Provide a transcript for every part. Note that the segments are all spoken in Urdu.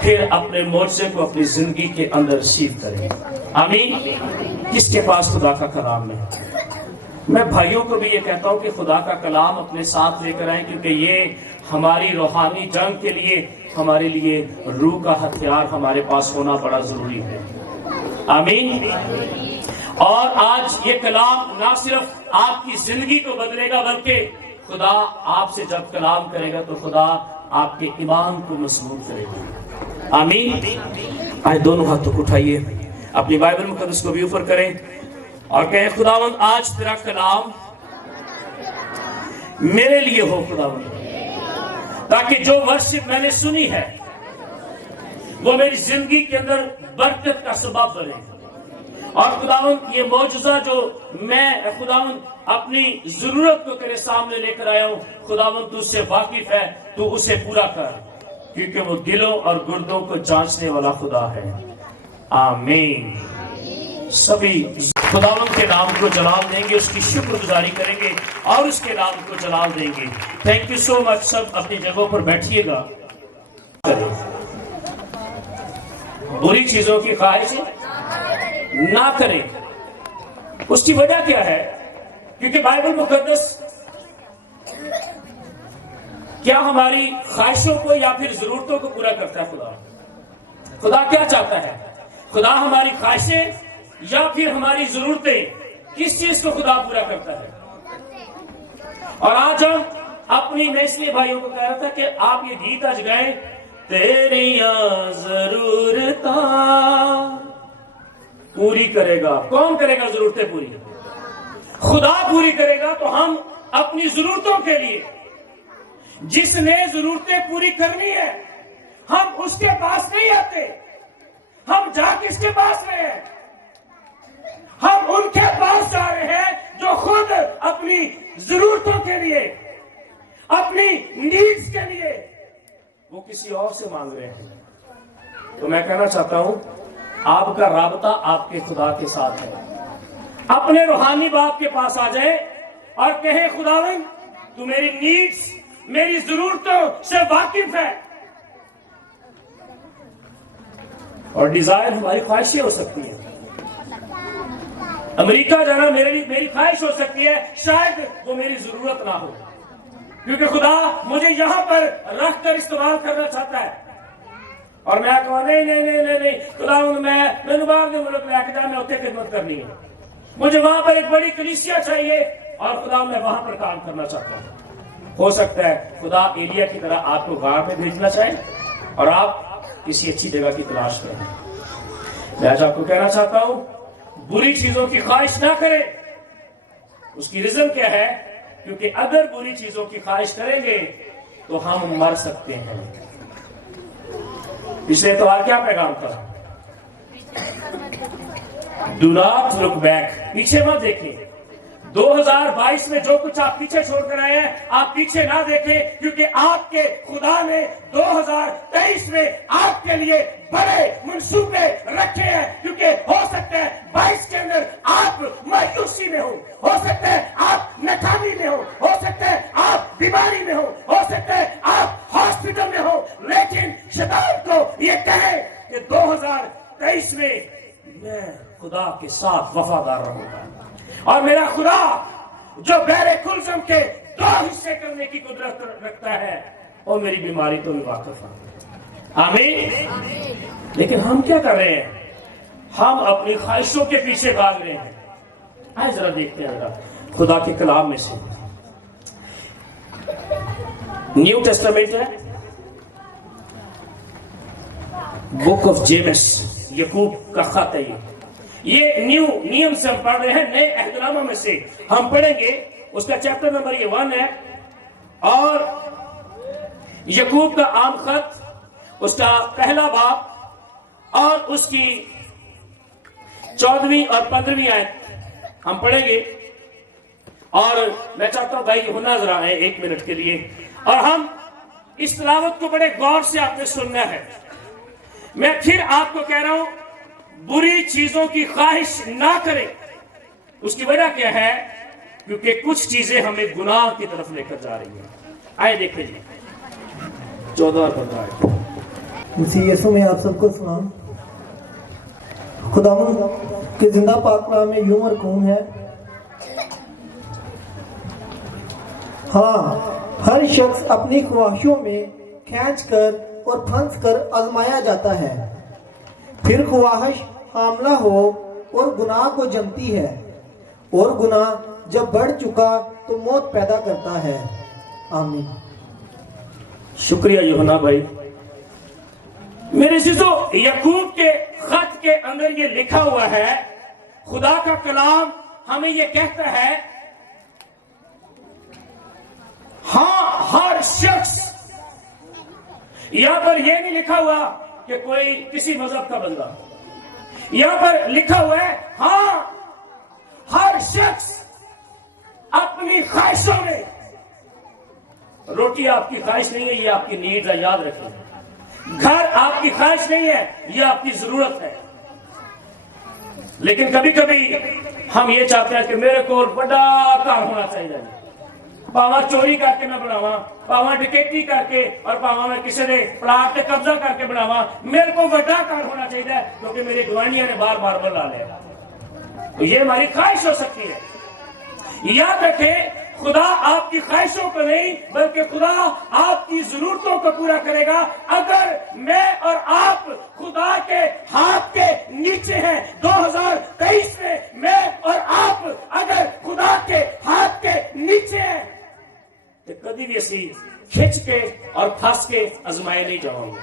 پھر اپنے معجزے کو اپنی زندگی کے اندر ریسیو کریں. آمین. کس کے پاس خدا کا کلام ہے؟ میں بھائیوں کو بھی یہ کہتا ہوں کہ خدا کا کلام اپنے ساتھ لے کر آئیں، کیونکہ یہ ہماری روحانی جنگ کے لیے، ہمارے لیے روح کا ہتھیار ہمارے پاس ہونا بڑا ضروری ہے. آمین. اور آج یہ کلام نہ صرف آپ کی زندگی کو بدلے گا، بلکہ خدا آپ سے جب کلام کرے گا تو خدا آپ کے ایمان کو مضبوط کرے گا. آمین. آج دونوں ہاتھوں کو اٹھائیے، اپنی بائبل مقدس کو بھی اوپر کریں اور کہیں خداوند آج تیرا کلام میرے لیے ہو خداوند، تاکہ جو ورشپ میں نے سنی ہے وہ میری زندگی کے اندر برکت کا سبب بنے. اور خداوند یہ معجزہ جو میں خداوند اپنی ضرورت کو تیرے سامنے لے کر آیا ہوں، خداوند تو اس سے واقف ہے، تو اسے پورا کر، کیونکہ وہ دلوں اور گردوں کو جانچنے والا خدا ہے. آمین. سبھی خداوند کے نام کو جلال دیں گے، اس کی شکر گزاری کریں گے اور اس کے نام کو جلال دیں گے. تھینک یو سو مچ. سب اپنی جگہوں پر بیٹھیے گا. بری چیزوں کی خواہش نہ کریں. اس کی وجہ کیا ہے؟ کیونکہ بائبل مقدس کیا ہماری خواہشوں کو یا پھر ضرورتوں کو پورا کرتا ہے؟ خدا کیا چاہتا ہے؟ خدا ہماری خواہشیں یا پھر ہماری ضرورتیں، کس چیز کو خدا پورا کرتا ہے؟ اور آج ہم اپنی، میں اس لیے بھائیوں کو کہہ رہا تھا کہ آپ یہ گیت آج گئے، تیریاں ضرورتاں پوری کرے گا. کون کرے گا ضرورتیں پوری؟ خدا پوری کرے گا. تو ہم اپنی ضرورتوں کے لیے، جس نے ضرورتیں پوری کرنی ہے، ہم اس کے پاس نہیں آتے. ہم جا کس کے پاس رہے ہیں؟ ہم ان کے پاس جا رہے ہیں جو خود اپنی ضرورتوں کے لیے، اپنی نیڈز کے لیے وہ کسی اور سے مانگ رہے ہیں. تو میں کہنا چاہتا ہوں آپ کا رابطہ آپ کے خدا کے ساتھ ہے. اپنے روحانی باپ کے پاس آ جائیں اور کہیں خداوند تو میری نیڈز، میری ضرورتوں سے واقف ہے. اور ڈیزائر ہماری خواہشیں ہو سکتی ہیں. امریکہ جانا میری خواہش ہو سکتی ہے، شاید وہ میری ضرورت نہ ہو، کیونکہ خدا مجھے یہاں پر رکھ کر استعمال کرنا چاہتا ہے. اور میں کہوں نہیں خدا میں باہر کے ملک میں آ میں اتنے خدمت کرنی ہے، مجھے وہاں پر ایک بڑی کلیسیا چاہیے اور خدا میں وہاں پر کام کرنا چاہتا ہوں. ہو سکتا ہے خدا ایلیا کی طرح آپ کو غار میں بھیجنا چاہے اور آپ کسی اچھی جگہ کی تلاش کریں. میں آج آپ کو کہنا چاہتا ہوں بری چیزوں کی خواہش نہ کریں. اس کی ریزن کیا ہے؟ کیونکہ اگر بری چیزوں کی خواہش کریں گے تو ہم مر سکتے ہیں. پچھلے اتوار کیا پیغام تھا؟ Do not look back. پیچھے مت دیکھیں. 2022 میں جو کچھ آپ پیچھے چھوڑ کر آئے ہیں آپ پیچھے نہ دیکھیں، کیونکہ آپ کے خدا نے 2023 میں آپ کے لیے بڑے منصوبے رکھے ہیں. کیونکہ ہو سکتا ہے 22 کے اندر آپ مایوسی میں ہو سکتا ہے آپ ناکامی میں ہو سکتا ہے آپ بیماری میں ہو سکتا ہے آپ ہاسپٹل میں ہو، لیکن شیطان کو یہ کہے کہ 2023 میں میں خدا کے ساتھ وفادار رہوں گا، اور میرا خدا جو بحر کلثم کے 2 حصے کرنے کی قدرت رکھتا ہے اور میری بیماری تو بھی واقف ہے. آمین. لیکن ہم کیا کر رہے ہیں؟ ہم اپنی خواہشوں کے پیچھے بھاگ رہے ہیں. آئے ذرا دیکھتے ہیں ذرا خدا کے کلام میں سے. نیو ٹیسٹامنٹ ہے، بک آف جیمس، یعقوب کا خط ہے. یہ نیو نیم سے ہم پڑھ رہے ہیں، نئے عہد نامہ میں سے ہم پڑھیں گے. اس کا چیپٹر نمبر یہ 1 ہے، اور یعقوب کا عام خط، اس کا پہلا باب اور اس کی 14ویں اور 15ویں آیت ہم پڑھیں گے. اور میں چاہتا ہوں بھائی ہونا ذرا ہے 1 منٹ کے لیے، اور ہم اس تلاوت کو بڑے غور سے آپ نے سننا ہے. میں پھر آپ کو کہہ رہا ہوں بری چیزوں کی خواہش نہ کریں. اس کی وجہ کیا ہے؟ کیونکہ کچھ چیزیں ہمیں گناہ کی طرف لے کر جا رہی ہیں. آئے دیکھیں جی 14 اور 15. مسیح یسوع میں آپ سب کو سلام۔ خداوند کے زندہ پاک کلام میں یوں مرقوم ہے، ہاں ہر شخص اپنی خواہشوں میں کھینچ کر اور پھنس کر آزمایا جاتا ہے، پھر خواہش حاملہ ہو اور گناہ کو جنمتی ہے، اور گناہ جب بڑھ چکا تو موت پیدا کرتا ہے۔ آمین۔ شکریہ یوحنا بھائی۔ میرے عزیزو، یعقوب کے خط کے اندر یہ لکھا ہوا ہے، خدا کا کلام ہمیں یہ کہتا ہے، ہاں ہر شخص، یہاں پر یہ نہیں لکھا ہوا کہ کوئی کسی مذہب کا بندہ، یہاں پر لکھا ہوا ہے ہاں ہر شخص اپنی خواہشوں میں، روٹی آپ کی خواہش نہیں ہے، یہ آپ کی نیڈ ہے، یاد رکھیں۔ گھر آپ کی خواہش نہیں ہے، یہ آپ کی ضرورت ہے۔ لیکن کبھی کبھی ہم یہ چاہتے ہیں کہ میرے کو بڑا گھر ہونا چاہیے، پاوا چوری کر کے میں بناواں، پاوا ڈکیتی کر کے، اور پاوا میں کسی نے پلاٹ پہ قبضہ کر کے بناواں، میرے کو بڑا گھر ہونا چاہیے کیونکہ میری گوانڈیاں نے بار بار بنا لیا۔ تو یہ ہماری خواہش ہو سکتی ہے۔ یاد رکھیں، خدا آپ کی خواہشوں کو نہیں بلکہ خدا آپ کی ضرورتوں کو پورا کرے گا اگر میں اور آپ خدا کے ہاتھ کے نیچے ہیں۔ 2023 میں میں اور آپ اگر خدا کے ہاتھ کے نیچے ہیں تو کبھی بھی اسی کھچ کے اور پھنس کے آزمائے نہیں جاؤں گے۔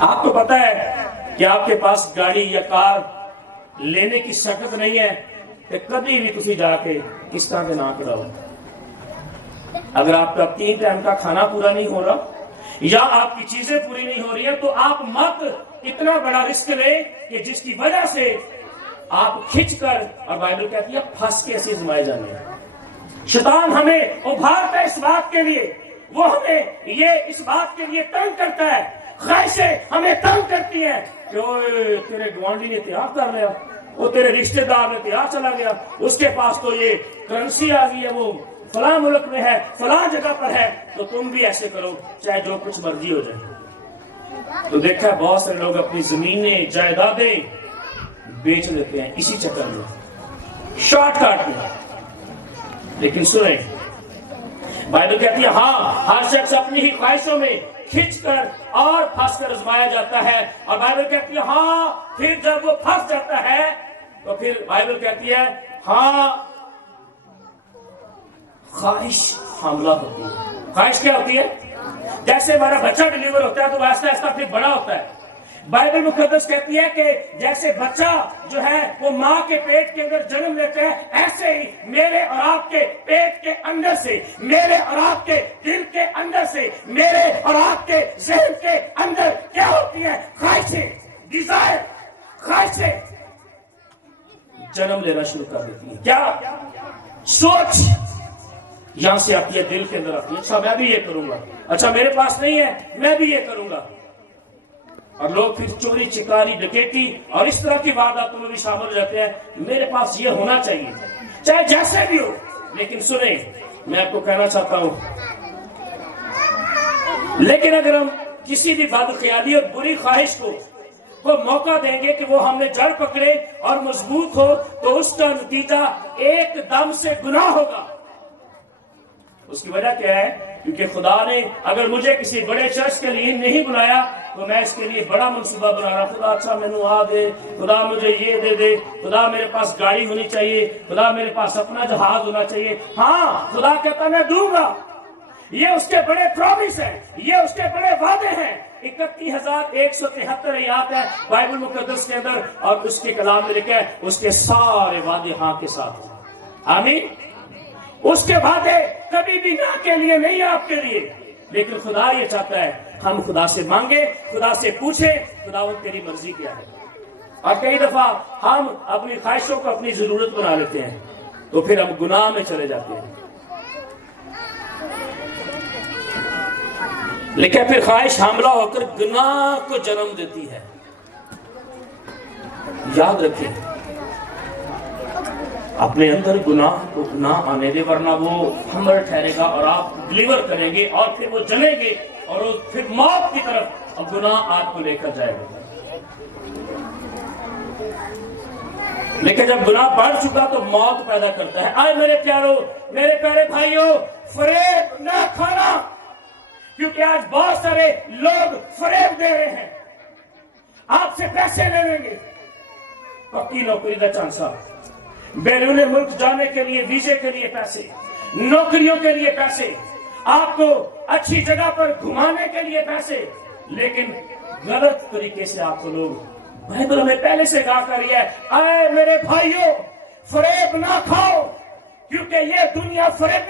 آپ کو پتا ہے کہ آپ کے پاس گاڑی یا کار لینے کی شکت نہیں ہے کہ کبھی بھی تسی جا کے کس طرح کے نہ کراؤ۔ اگر آپ کا 3 ٹائم کا کھانا پورا نہیں ہو رہا یا آپ کی چیزیں پوری نہیں ہو رہی ہیں تو آپ مت اتنا بڑا رسک لیں کہ جس کی وجہ سے آپ کھچ کر، اور بائبل کہتی ہے پھنس کے ایسے آزمائے جانے ہیں۔ شیطان ہمیں ابھارتا ہے اس بات کے لیے، وہ ہمیں یہ اس بات کے لیے تنگ کرتا ہے، خواہشیں ہمیں تنگ کرتی ہیں کہ اوے تیرے گوانڈی نے تیار کر لیا، وہ تیرے رشتہ دار نے تیار چلا گیا، اس کے پاس تو یہ کرنسی آ گئی ہے، وہ فلاں ملک میں ہے، فلاں جگہ پر ہے، تو تم بھی ایسے کرو چاہے جو کچھ مرضی ہو جائے۔ تو دیکھا ہے بہت سارے لوگ اپنی زمینیں جائیدادیں بیچ لیتے ہیں اسی چکر میں، شارٹ کٹ میں۔ لیکن سنیں، بائبل کہتی ہے ہاں ہر شخص اپنی ہی خواہشوں میں کھچ کر اور پھنس کر آزمایا جاتا ہے، اور بائبل کہتی ہے ہاں پھر جب وہ پھنس جاتا ہے تو پھر بائبل کہتی ہے ہاں خواہش حاملہ ہوتی ہے۔ خواہش کیا ہوتی ہے؟ جیسے ہمارا بچہ ڈیلیور ہوتا ہے تو وہ آہستہ آہستہ پھر بڑا ہوتا ہے۔ بائبل مقدس کہتی ہے کہ جیسے بچہ جو ہے وہ ماں کے پیٹ کے اندر جنم لیتا ہے، ایسے ہی میرے اور آپ کے پیٹ کے اندر سے، میرے اور آپ کے دل کے اندر سے، میرے اور آپ کے ذہن کے اندر کیا ہوتی ہے؟ خواہشیں، ڈیزائر، خواہشیں جنم لینا شروع کر دیتی ہیں۔ کیا سوچ یہاں سے آتی ہے، دل کے اندر آتی ہے، اچھا میں بھی یہ کروں گا، اچھا میرے پاس نہیں ہے میں بھی یہ کروں گا، اور لوگ پھر چوری چکاری ڈکیتی اور اس طرح کی وارداتوں میں بھی شامل ہو جاتے ہیں۔ میرے پاس یہ ہونا چاہیے چاہے جیسے بھی ہو۔ لیکن سنیں، میں آپ کو کہنا چاہتا ہوں، لیکن اگر ہم کسی بھی بد خیالی اور بری خواہش کو موقع دیں گے کہ وہ ہم نے جڑ پکڑے اور مضبوط ہو تو اس کا نتیجہ ایک دم سے گناہ ہوگا۔ اس کی وجہ کیا ہے؟ کیونکہ خدا نے اگر مجھے کسی بڑے چرچ کے لیے نہیں بلایا تو میں اس کے لیے بڑا منصوبہ بنا رہا، خدا اچھا مینوں آ دے، خدا مجھے یہ دے دے، خدا میرے پاس گاڑی ہونی چاہیے، خدا میرے پاس اپنا جہاز ہونا چاہیے۔ ہاں خدا کہتا میں دوں گا، یہ اس کے بڑے پرومس ہیں، یہ اس کے بڑے وعدے ہیں۔ 31,173 آیات ہے بائبل مقدس کے اندر، اور اس کے کلام میں لکھا ہے اس کے سارے وعدے ہاں کے ساتھ۔ آمین۔ اس کے وعدے کبھی بھی نہ کے لیے نہیں، آپ کے لیے۔ لیکن خدا یہ چاہتا ہے ہم خدا سے مانگے، خدا سے پوچھیں خداوند تیری مرضی کیا ہے۔ اور کئی دفعہ ہم اپنی خواہشوں کو اپنی ضرورت بنا لیتے ہیں تو پھر ہم گناہ میں چلے جاتے ہیں۔ لیکن پھر خواہش حاملہ ہو کر گناہ کو جنم دیتی ہے۔ یاد رکھیں، اپنے اندر گناہ کو گناہ آنے دے، ورنہ وہ ہمر ٹھہرے گا اور آپ ڈیلیور کریں گے اور پھر وہ جلیں گے اور پھر موت کی طرف اب گناہ آپ کو لے کر جائے گا. لیکن جب گناہ بڑھ چکا تو موت پیدا کرتا ہے. آئے میرے پیارو، میرے پیارے بھائیوں، فریب نہ کھانا، کیونکہ آج بہت سارے لوگ فریب دے رہے ہیں. آپ سے پیسے لے لیں گے، پکی نوکری کا چانسا، بیرون ملک جانے کے لیے ویزے کے لیے پیسے، نوکریوں کے لیے پیسے، آپ کو اچھی جگہ پر گھمانے کے لیے پیسے، لیکن غلط طریقے سے آپ کو لوگ، بائبل ہمیں پہلے سے کہا کر رہی ہے، اے میرے بھائیوں، فریب نہ کھاؤ، کیونکہ یہ دنیا فریب